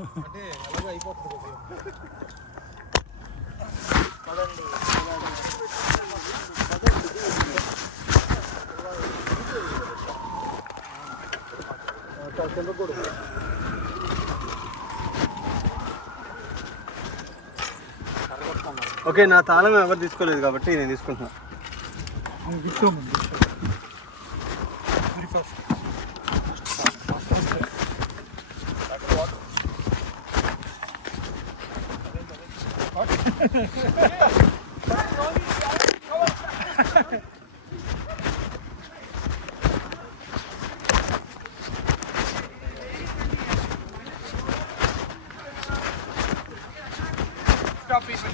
అంటే అలాగే అయిపోతుంది ఓకే, నా తాళం ఎవరు తీసుకోలేదు కాబట్టి నేను తీసుకుంటున్నా.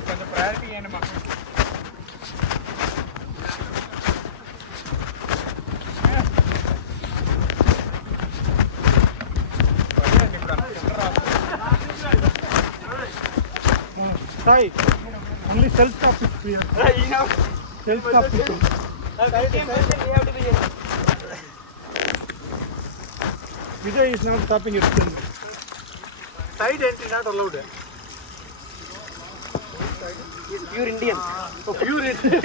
కొంచెం ప్రయారిటీ ఇవ్వండి మాకు. Sai, only self-stop is clear. Self-stop is clear. Vijay is not stopping it. Side entry not allowed. He's pure Indian. Oh, pure Indian.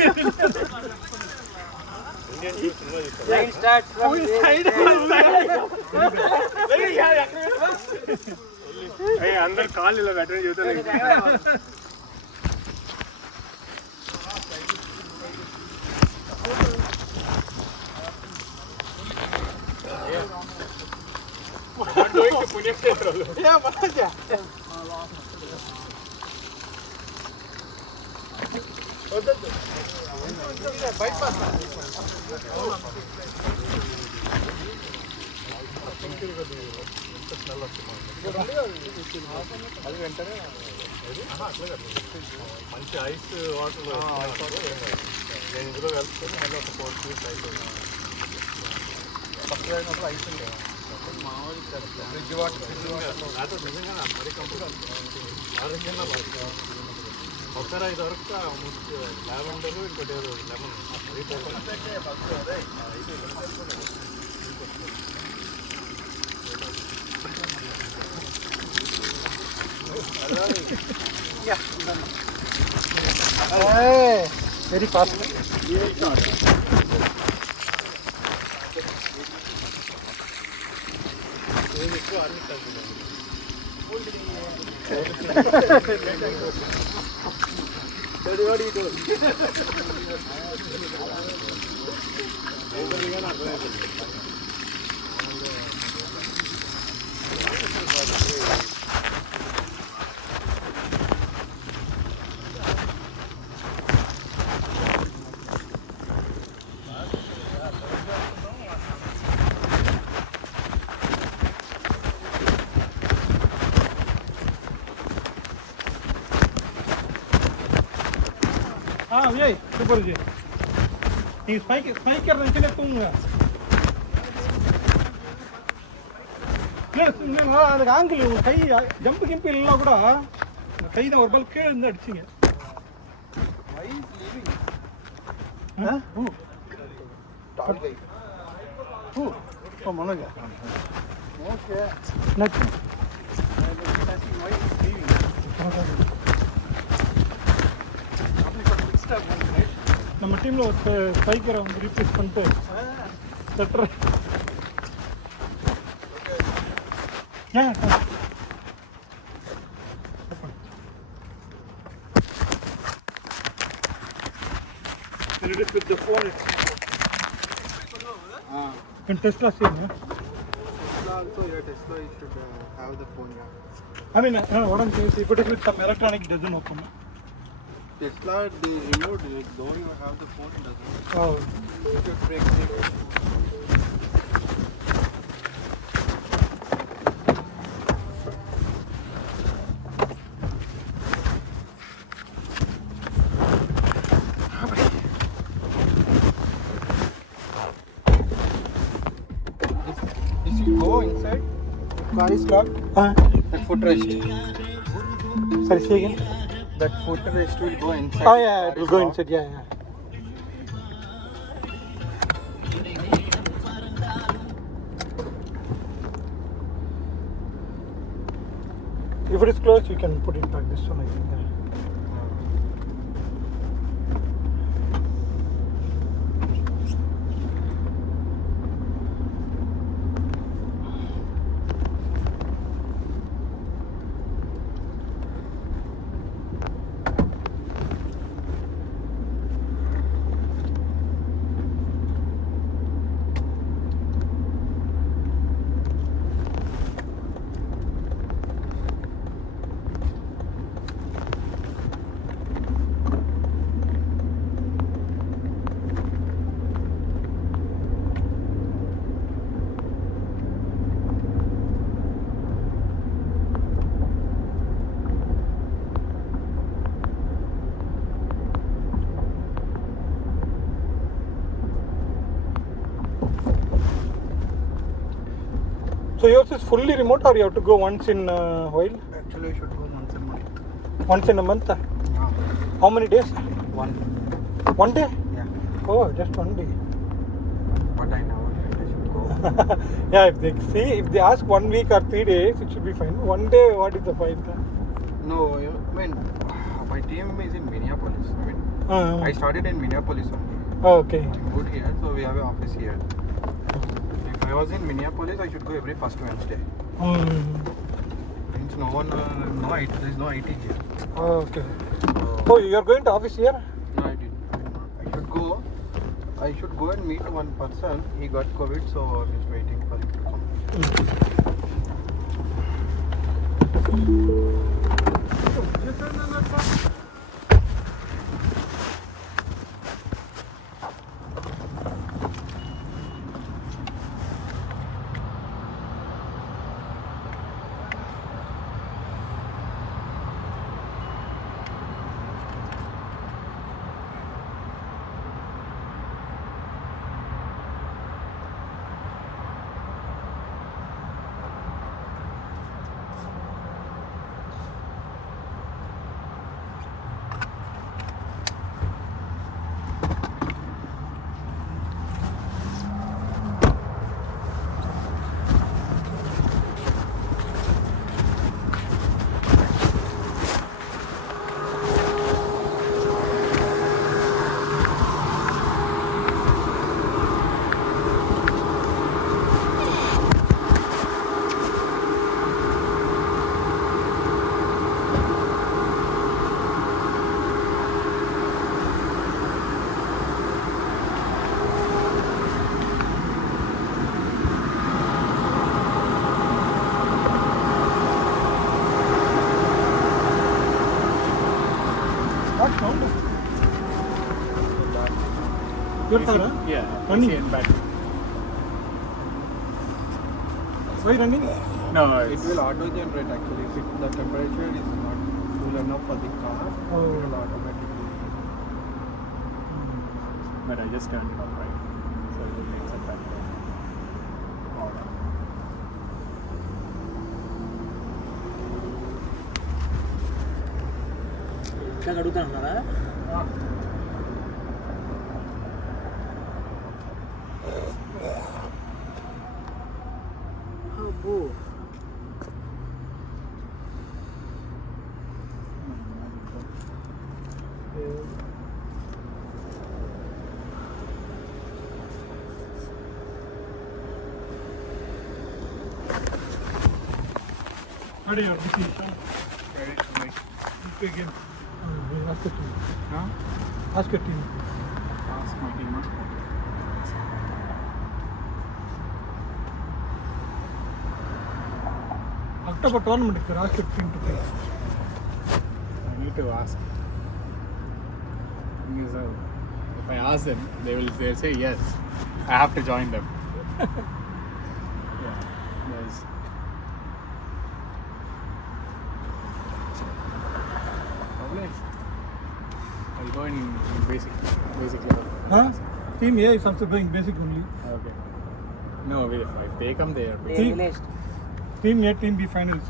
Line starts from side. Hey, अंदर काल इला बैठने जो तो नहीं. Going to Pune Central. Yeah, Maharaj. Bypass. అది వెంటనే మంచి ఐస్ వాటర్ నేను ఇందులో కలుపుకొని మళ్ళీ ఒక 4 ఫీట్ ఐస్ ఫస్ట్ అయినప్పుడు ఐస్ ఉండేది ఫ్రిడ్జ్ వాటర్ నిజంగా మరీ కంపెనీ ఆరోగ్యంగా ఒకసారి 5 వరకు లావెండర్ ఇంకోటి లెమన్ Hey, very fast. हाँ यही सुपर जी ये स्पाइक करने के लिए तुम அதுக்கு ஆங்கிள் கை ஜம்பு கிம்பு எல்லாம் கூட கை தான் ஒரு பால் கீழே இருந்து அடிச்சிங்க மனோஜ் ஓகே நம்ம டீம்ல ஒரு ஸ்ட்ரைக்கரை வந்து ரீப்ளேஸ் பண்ணிட்டு செட்டர் with the phone. Can Tesla see me? Tesla also, yeah, Tesla you should have the phone, yeah. I mean, what I'm saying is, if it is with some electronic, it doesn't open. Tesla, the remote, though you have the phone, it doesn't. Oh. You should break the go inside. Car is locked. That footrest. Sorry, say again. That footrest will go inside. Oh yeah, it will go inside. Yeah, yeah. If it is closed, you can put it back this one, I think. Yeah. So yours is fully remote, or you have to go once in a while? Actually, I should go once a month. Once in a month? Yeah. How many days? One. 1 day? Yeah. Oh, just 1 day. But I never said I should go. Yeah, if they ask 1 week or 3 days, it should be fine. 1 day, what is the point? No, I mean, my team is in Minneapolis. I mean, I started in Minneapolis only. Okay. I moved here, so we have an office here. If I was in Minneapolis, I should go every first Wednesday. Since no one, there is no IT here. Okay. Oh, you are going to office here? No, I didn't. I should go and meet one person. He got COVID, so I'm just waiting for him to come. What sound? Your car? Yeah. Running? AC and back. Why running? No, It will auto generate actually. If the temperature is not cool enough for the car, it will automatically. But I just turned it off, right? So it will make some time. All right. ఇంకా అడుగుతా ఉన్నారా అబ్బో What are your decision? Big game. Ask your team. Huh? Ask your team. Ask my team. October tournament, ask your team to play. I need to ask. Thing is, if I ask them, they'll say yes. I have to join them. Yeah. Yes. Probably. I'll go in basic level. Huh? Team A is also going basic only. Okay. No, if they come there. Team- village Team A, Team B finals.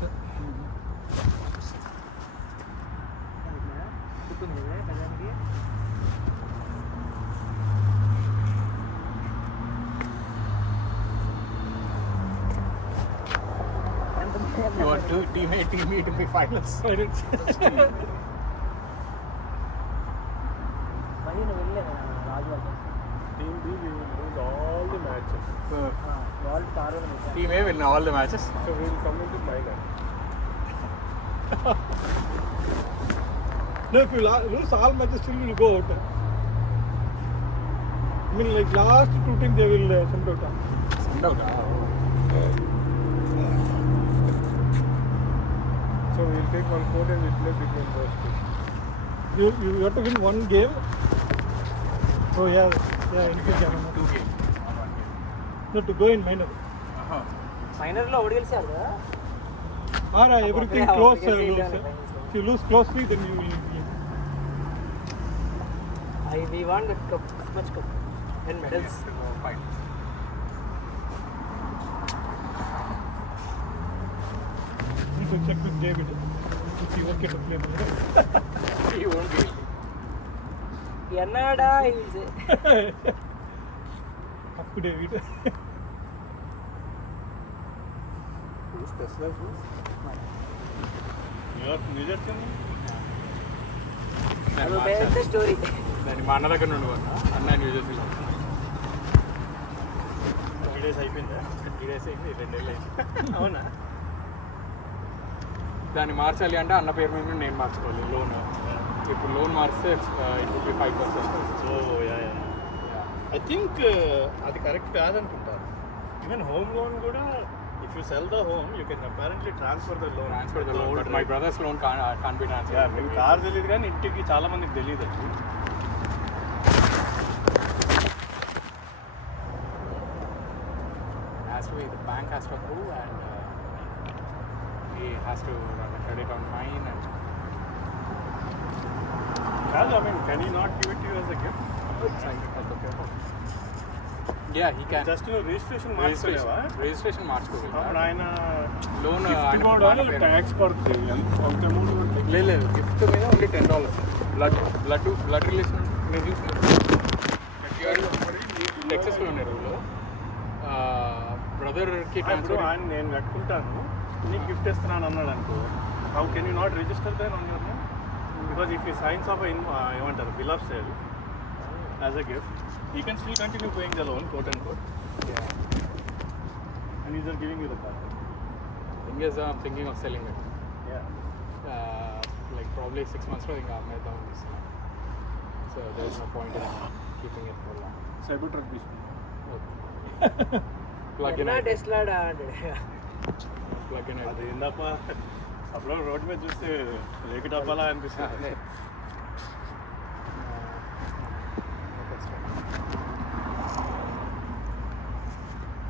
You want team A, team B to be finals. మళ్ళీ నువ్వు వెళ్ళలేదు రాజు వాళ్ళు Team B, we will lose all the matches. వాళ్ళు car Team A win all the matches. So we will come into final. No, if you lose all matches, still you will go out. I mean, like last 2 teams they will send out. So we will take one code and we play between those two. You have to win 1 game. Oh yeah, anything can happen. 2 games. Or 1 game. No, to go in minor. ఫైనల్లో ఒకటి గెలిచారు కదా Or everything Okay, close. okay, Lose. okay. If you lose closely, then you will. we won the cup, much cup and medals. To go finals. Need to check with David. If he okay to play. He won't be. ఎన్నాడా ఇది Up to David. Who's Tesla? New Jersey. అది పెద్ద స్టోరీ దాన్ని మా అన్న దగ్గర నుండి కొన్నా అన్న న్యూ జెర్సీలో 3 days అయిపోయిందా? 3 days అయింది 2 నెలలు అయింది అవునా? దాన్ని మార్చాలి అంటే అన్న పేరు మీద నేను మార్చుకోవాలి లోన్ ఇప్పుడు లోన్ మారిస్తే it will be 5%. So I think అది కరెక్ట్ కాదనుకుంటా. ఈవెన్ హోమ్ లోన్ కూడా if you sell the home you can apparently transfer the loan. Transfer the loan but my brother's loan can be transfer. మీకు car తెలియదు కానీ ఇంటికి చాలా మందికి తెలియదు అది. Has to be the bank has to approve and he has to run a credit on mine and కాదు, I mean can you not give it you as a gift? yeah he can just registration మార్చుకోలేవా? registration మార్చుకోవాలి అప్పుడు ఆయన loan tax పడుతుంది కొంత అమౌంట్ పడుతుంది. లేదు గిఫ్ట్ మీద ఓన్లీ $10 బ్లడ్ రిలేషన్ నేను చూసిన టెక్సస్లో ఉండే రోజులో బ్రదర్కి ఇప్పుడు ట్రాన్స్ఫర్ ఆయన నేను కట్టుకుంటాను నీకు గిఫ్ట్ ఇస్తున్నాను అన్నాడు అనుకో, how can you not register then on your name? Because if you signs off ఏమంటారు bill of sale as a gift you can still continue paying the loan coat and coat and is or giving you the car. Thing is I'm thinking of selling it like probably 6 months లో ఇంకా అమ్మేద్దాం అనిపిస్తుంది. So there is no point in keeping it for long. Cybertruck తీసుకున్నాను. Plug in టెస్లాడా plug in అది ఏందప్ప అప్పుడు రోడ్ మీద చూస్తే రేకు డబ్బాలా అనిపిస్తుంది.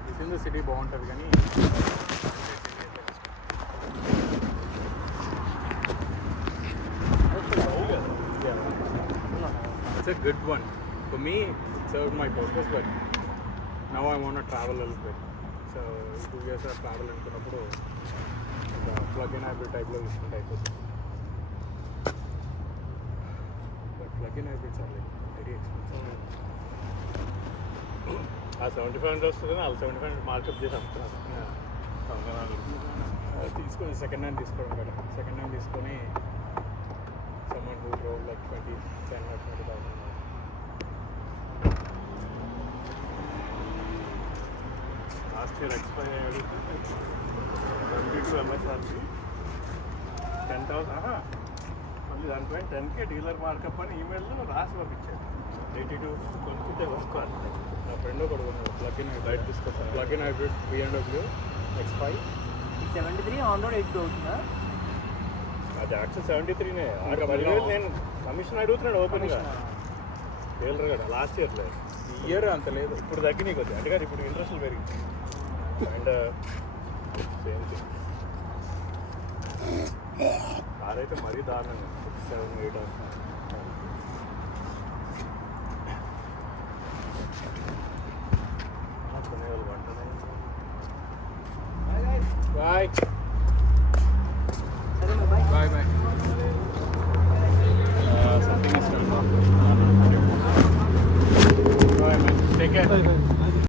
విత్ ఇన్ ద సిటీ బాగుంటుంది కానీ it's a good one. For me, it served my purpose, but now I want to travel a little bit. So, 2 years of travel అనుకున్నప్పుడు plug-in hybrid type లో తీసుకుంటే అయిపోతుంది. But plug-in hybrids are like very expensive. ఆ 75 వస్తుంది, వాళ్ళు 75 మార్కప్ చేసి అమ్ముతున్నారు. తీసుకొని సెకండ్ హ్యాండ్ తీసుకోవడం కదా. సెకండ్ హ్యాండ్ తీసుకొని someone who drove like 10 or 20,000. లాస్ట్ ఇయర్ ఎక్స్పైర్ అయ్యాడు 72 ఎంఎస్ఆర్పి 10,000. మళ్ళీ దానిపైన 10K డీలర్ మార్కప్ అని ఈమెయిల్లో రాసి పంపించాడు. 82 కొనుక్కుంటే కొనుక్కోవాలి. నా ఫ్రెండ్ ఒకడు కొన్నాడు ప్లగ్-ఇన్ హైబ్రిడ్ తీసుకొస్తాను. Plug-in hybrid BMW X5 73 on road 8 అవుతుందా? అది యాక్చువల్ 73నే. నేను కమిషన్ అడుగుతున్నాడు ఓపెన్గా డీలర్ కదా. లాస్ట్ ఇయర్లో ఈ ఇయర్ అంత లేదు. ఇప్పుడు తగ్గినాయి కొద్దిగా అంటే కాదు, ఇప్పుడు ఇంట్రెస్ట్లు పెరిగింది. అండ్ సేమ్ థింగ్ కార్ అయితే మరీ దారుణంగా 6, 7, 8 కొనేవాళ్ళు వంటనే. బాయ్.